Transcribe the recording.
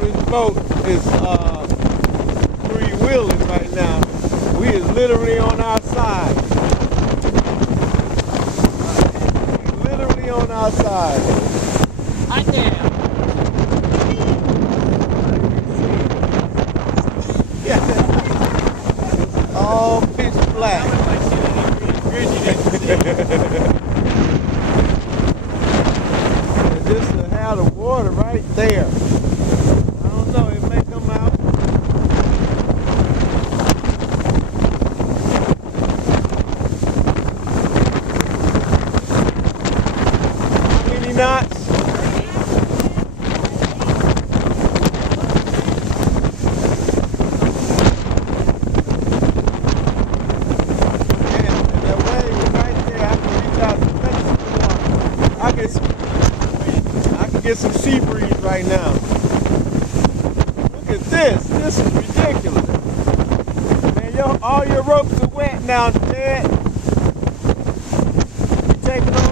this boat is three-wheeling right now. We is literally on our side. Literally on our side. Hot damn. Yeah. All pitch black. This will have the water right there. I don't know, it may come out. How many knots? I can get some sea breeze right now. Look at this. This is ridiculous. Man, all your ropes are wet now, Dad. You taking on